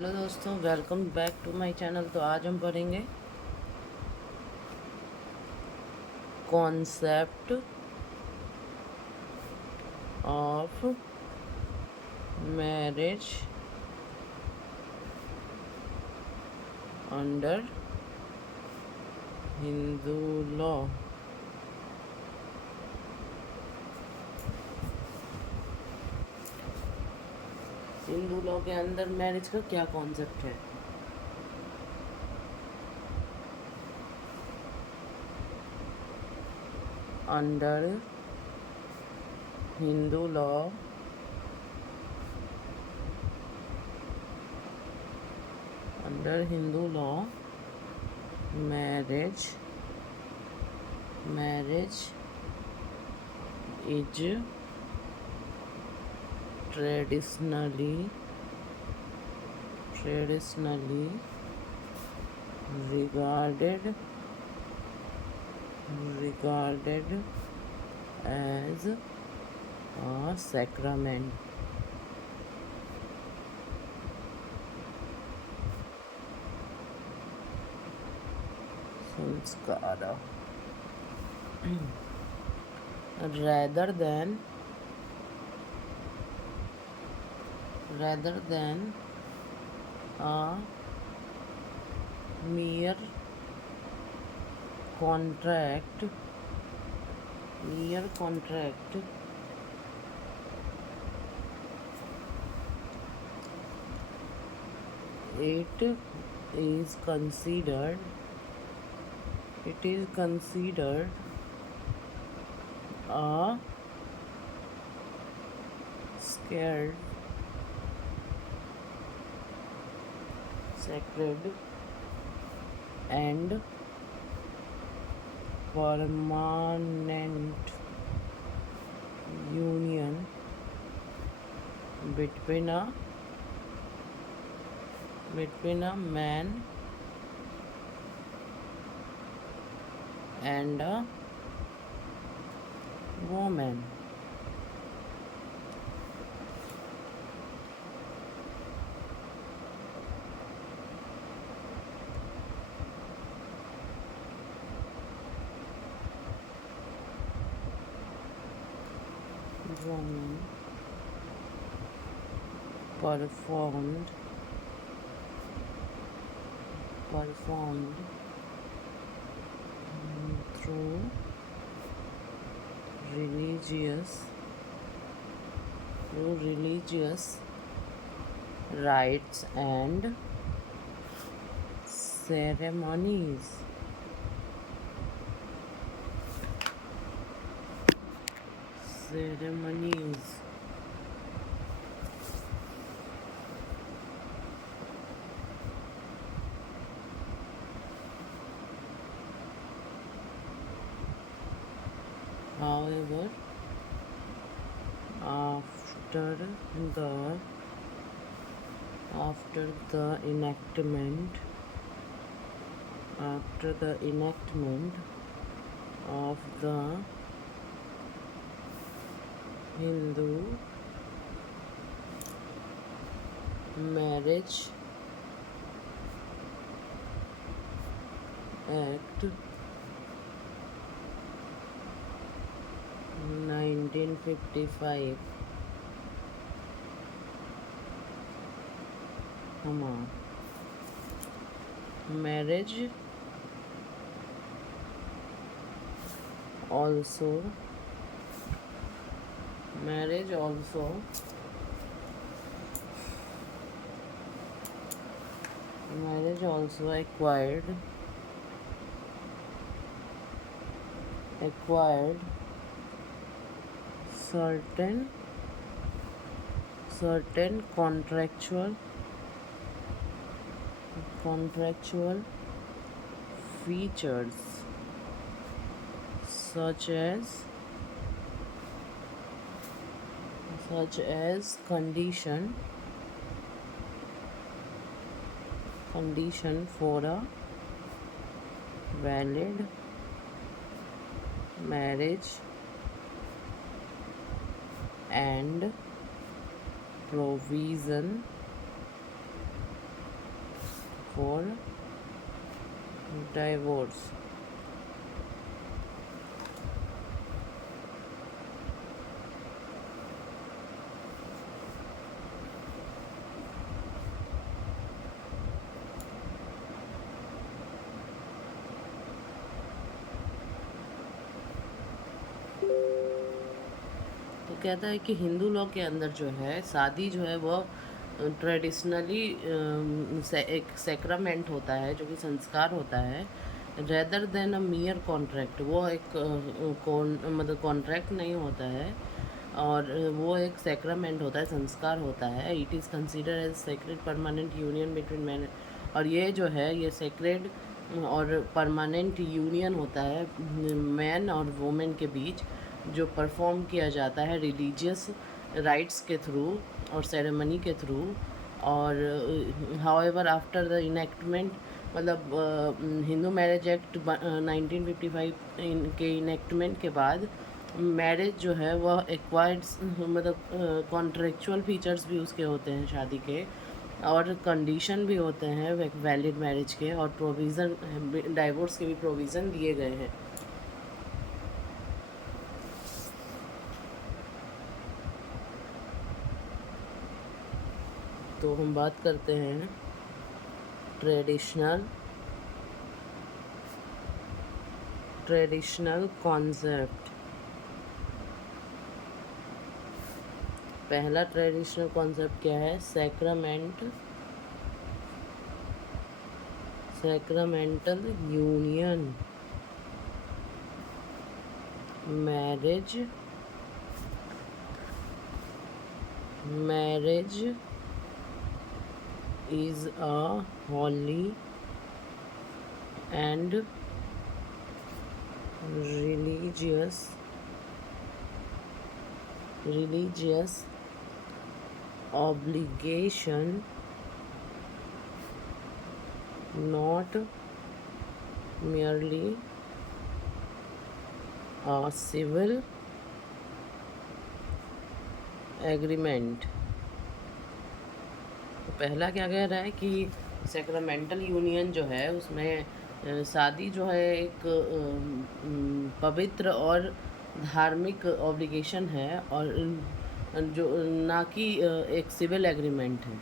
हेलो दोस्तों, welcome back to my channel. तो आज हम पढ़ेंगे concept of marriage under Hindu law. Hindu law के अंदर मैरिज का क्या कॉन्सेप्ट है? Under Hindu law marriage is traditionally regarded as a sacrament. Sanskara. rather than a mere contract it is considered a sacred and permanent union between a man and a woman. Performed through religious rites and ceremonies. However, after the enactment of the Hindu Marriage Act 1955, marriage also acquired certain contractual features such as condition for a valid marriage and provision for divorce. तो कहता है कि Hindu law के अंदर जो है शादी जो है वो ट्रेडिशनली एक सेक्रामेंट होता है, जो कि संस्कार होता है, रेदर देन अ मियर कॉन्ट्रैक्ट। वो एक मतलब कॉन्ट्रैक्ट नहीं होता है, और वो एक सेक्रामेंट होता है, संस्कार होता है। It is consider as sacred permanent union between man. और ये जो है ये सेक्रेड और परमानेंट यूनियन होता है मैन और वुमेन के बीच, जो परफॉर्म किया जाता है रिलीजियस राइट्स के थ्रू और सेरेमनी के थ्रू। और हाउएवर आफ्टर द इनेक्टमेंट, मतलब हिंदू मैरिज एक्ट 1955 के इनेक्टमेंट के बाद मैरिज जो है वह एक्वायर्ड, मतलब कॉन्ट्रेक्चुअल फीचर्स भी उसके होते हैं शादी के, और कंडीशन भी होते हैं वैलिड मैरिज के, और प्रोविज़न डाइवोर्स के भी प्रोविज़न दिए गए हैं। तो हम बात करते हैं ट्रेडिशनल कॉन्सेप्ट। पहला ट्रेडिशनल कॉन्सेप्ट क्या है? Sacramental union. Marriage is a holy and religious obligation, not merely a civil agreement। तो पहला क्या कह रहा है कि सैक्रामेंटल यूनियन जो है उसमें शादी जो है एक पवित्र और धार्मिक ऑब्लिगेशन है, और जो ना कि एक सिविल एग्रीमेंट है।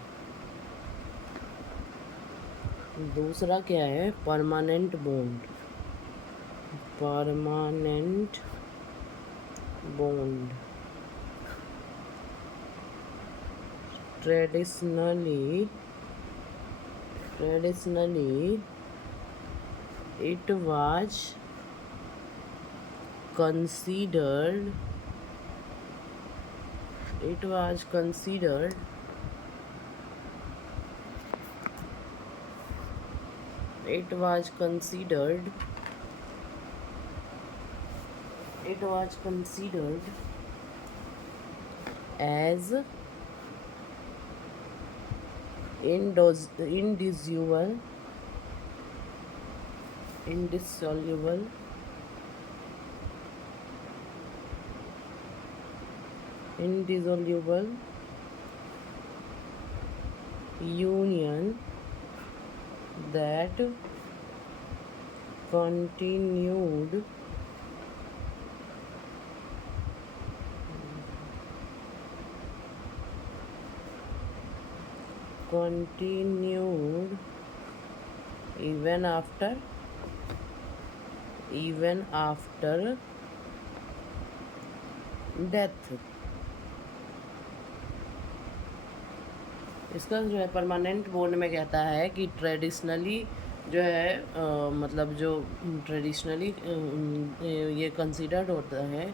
दूसरा क्या है? Permanent bond. Traditionally, it was considered as indissoluble union that continued even after death. इसका जो है परमानेंट बॉन्ड में कहता है कि ट्रेडिशनली जो है मतलब जो ट्रेडिशनली ये कंसीडर्ड होता है,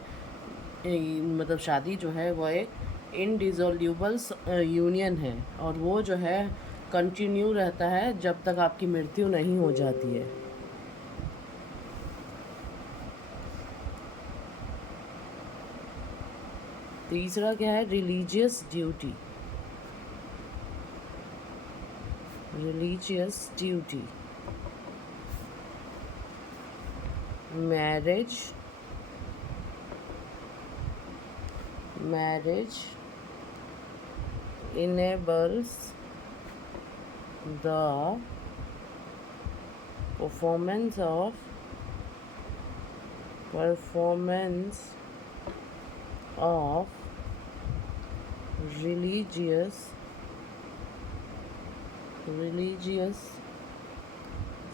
मतलब शादी जो है वो एक इनडिसोल्यूबल यूनियन है, और वो जो है कंटिन्यू रहता है जब तक आपकी मृत्यु नहीं हो जाती है। तीसरा क्या है? Religious duty. Marriage enables the performance of religious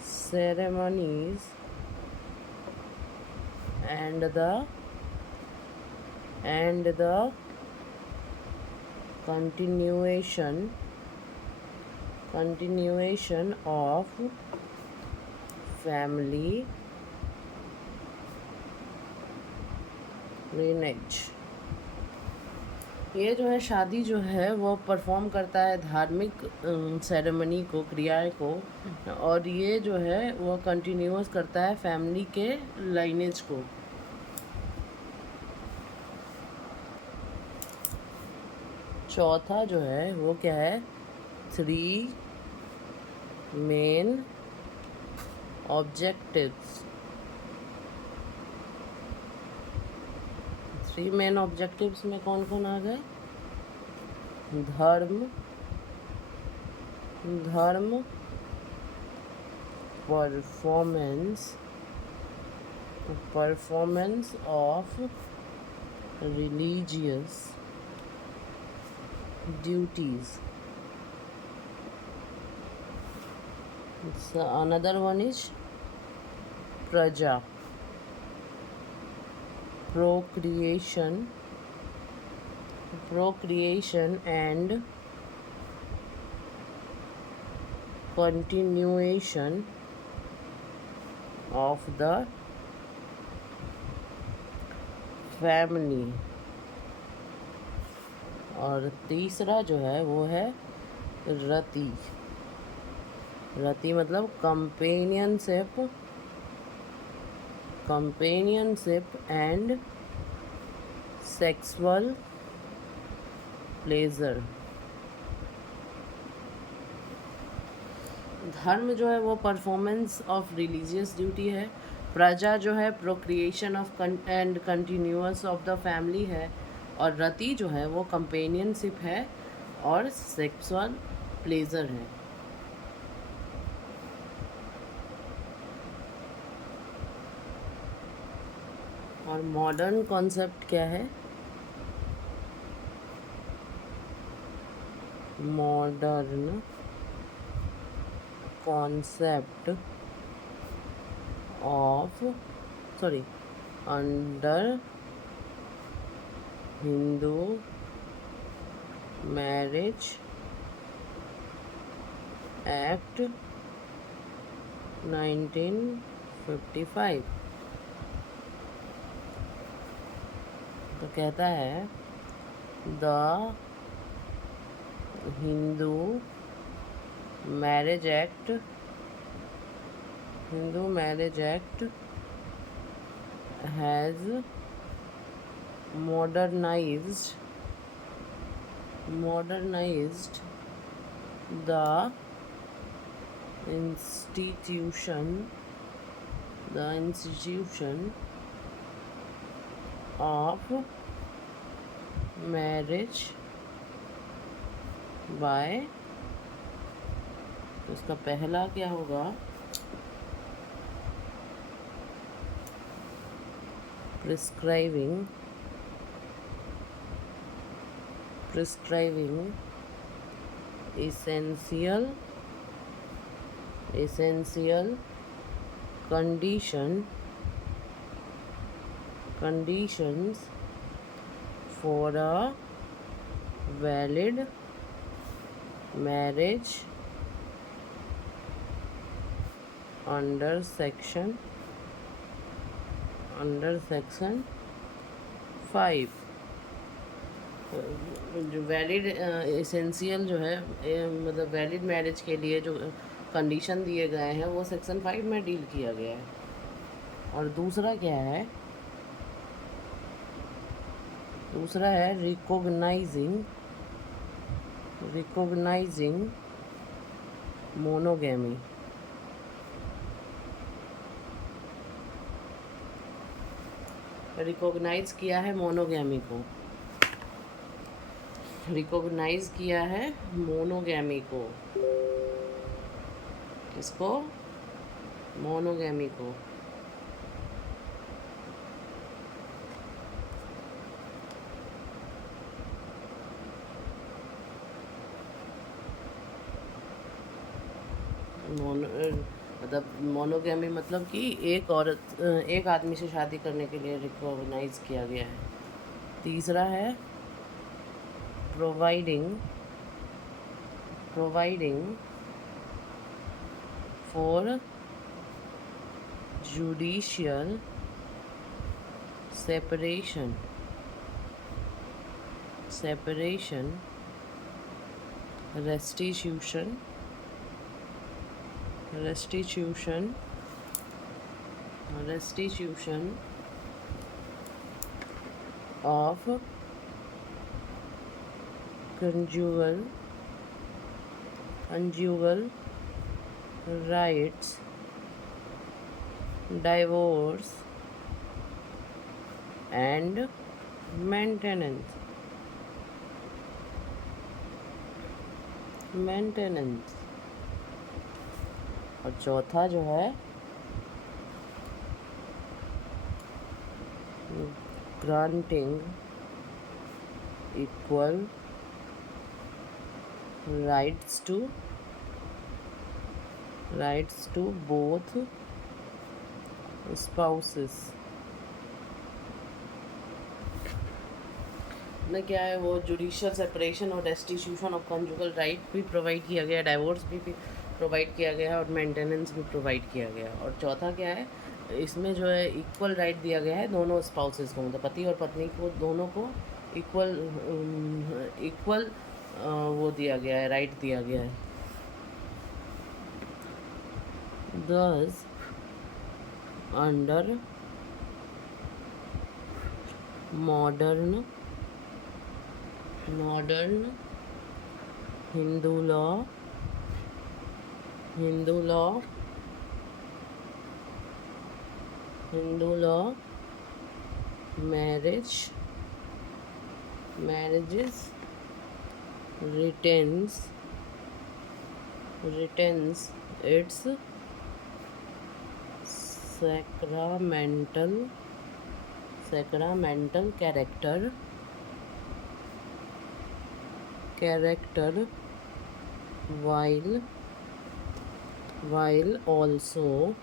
ceremonies and the continuation of family lineage। ये जो है शादी जो है वो परफॉर्म करता है धार्मिक सेरेमनी को, क्रियाएं को, और ये जो है वो कंटिन्यूअस करता है फैमिली के लाइनेज को। चौथा जो है वो क्या है, 3 मेन ऑब्जेक्टिव्स। 3 मेन ऑब्जेक्टिव्स में कौन कौन आ गए? धर्म, performance of religious duties. So another one is praja, procreation and continuation of the family। और तीसरा जो है वो है रति। रति मतलब कंपेनियनशिप एंड सेक्सुअल प्लेजर। धर्म जो है वो परफॉर्मेंस ऑफ रिलीजियस ड्यूटी है। प्रजा जो है procreation of and continuous of the family है। और रति जो है वो कंपेनियनशिप है और सेक्सुअल प्लेजर है। और मॉडर्न कॉन्सेप्ट क्या है? Modern concept under Hindu marriage act 1955। तो कहता है द Hindu marriage act has modernized the institution of marriage by, तो इसका पहला क्या होगा? prescribing essential conditions for a valid marriage under section 5। जो वैलिड एसेंशियल जो है मतलब वैलिड मैरिज के लिए जो कंडीशन दिए गए हैं वो सेक्शन 5 में डील किया गया है। और दूसरा क्या है? दूसरा है रिकॉग्नाइजिंग मोनोगैमी। रिकॉग्नाइज किया है मोनोगैमी को, रिकॉग्नाइज किया है मोनोगैमी को। किसको? मोनोगैमी को। मतलब मोनोगैमी मतलब कि एक आदमी से शादी करने के लिए रिकॉग्नाइज किया गया है। तीसरा है providing for judicial separation restitution of conjugal rights, divorce and maintenance। और चौथा जो है granting equal rights to both spouses। ना क्या है वो जुडिशियल सेपरेशन और रेस्टिट्यूशन ऑफ कंजुगल राइट भी प्रोवाइड किया गया, डाइवोर्स भी प्रोवाइड किया गया है और मेंटेनेंस भी प्रोवाइड किया गया। और चौथा क्या है, इसमें जो है इक्वल राइट दिया गया है दोनों स्पाउसेस को, मतलब पति और पत्नी को दोनों को इक्वल वो दिया गया है, राइट दिया गया है। Thus, under modern Hindu law, marriages retains its sacramental character while also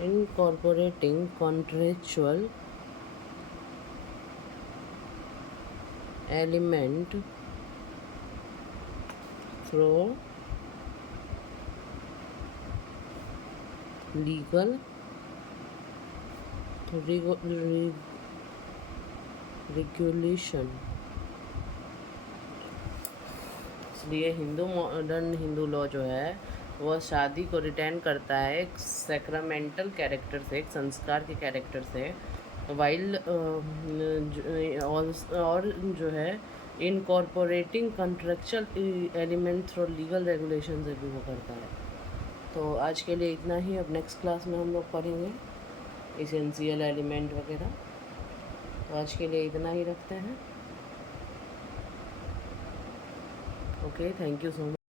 incorporating contractual element through legal regulation। इसलिए मॉडर्न हिंदू लॉ जो है वह शादी को रिटेन करता है एक सैक्रामेंटल कैरेक्टर से, एक संस्कार के कैरेक्टर से, वाइल और जो है incorporating contractual element through legal regulation से भी वो करता है। तो आज के लिए इतना ही। अब नेक्स्ट क्लास में हम लोग पढ़ेंगे इसेंशियल एलिमेंट वगैरह। तो आज के लिए इतना ही रखते हैं। Okay, thank you so much.